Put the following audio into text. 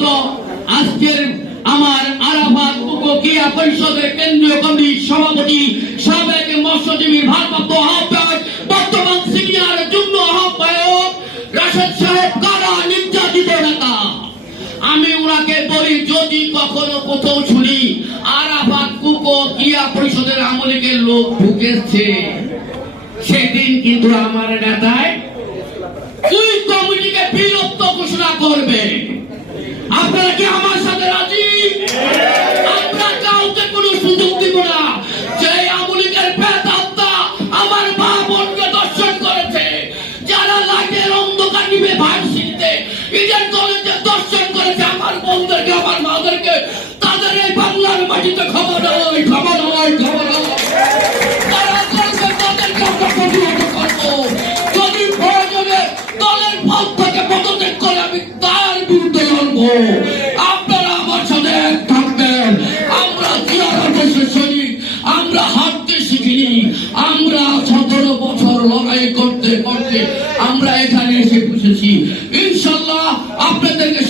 সম্মানিত আজকের আমার আরাফাত ক্রিয়া পরিষদের কেন্দ্রীয় কমিটির সভাপতি, সাবেক মৎস্যজীবী ভারপ্রাপ্ত আহ্বায়ক, বর্তমান সিনিয়র যুগ্ম আহ্বায়ক রাশেদ সাহেব কারা নির্যাতিত নেতা। আমি ওনাকে বলি, যদি কখনো কোথাও শুনি আরাফাত ক্রিয়া পরিষদের আমলিকের লোক ঢুকেছে, সেদিন কিন্তু আমার নেতায় ওই কমিটিকে বিলুপ্ত ঘোষণা করবে। আপনারা কি আমার সাথে রাজি? আমরা কাউকে কোনো সুযোগ দিব না। যে আমলিকের প্রেতাত্মা আমার মা বোনকে দর্শন করেছে, যারা লাইটের অন্ধকার নিবে ভার্সিটিতে ইডেন কলেজে দর্শন করেছে আমার বোনদেরকে, আমার মাদেরকে, তাদের এই বাংলার মাটিতে খবর হয়, খবর হয়, খবর হয়। তারা করবে, তাদেরকে আমরা প্রতিহত করবো। যদি প্রয়োজনে দলের পথ থেকে পদত্যাগ করে আমি তার বিরুদ্ধে লড়বো। আপনারা আমার সাথে এক থাকবেন। আমরা জিয়ারতের সৈনিক, আমরা হাঁটতে শিখিনি। আমরা 17 বছর লড়াই করতে করতে আমরা এখানে এসে বসেছি। ইনশাল্লাহ আপনাদেরকে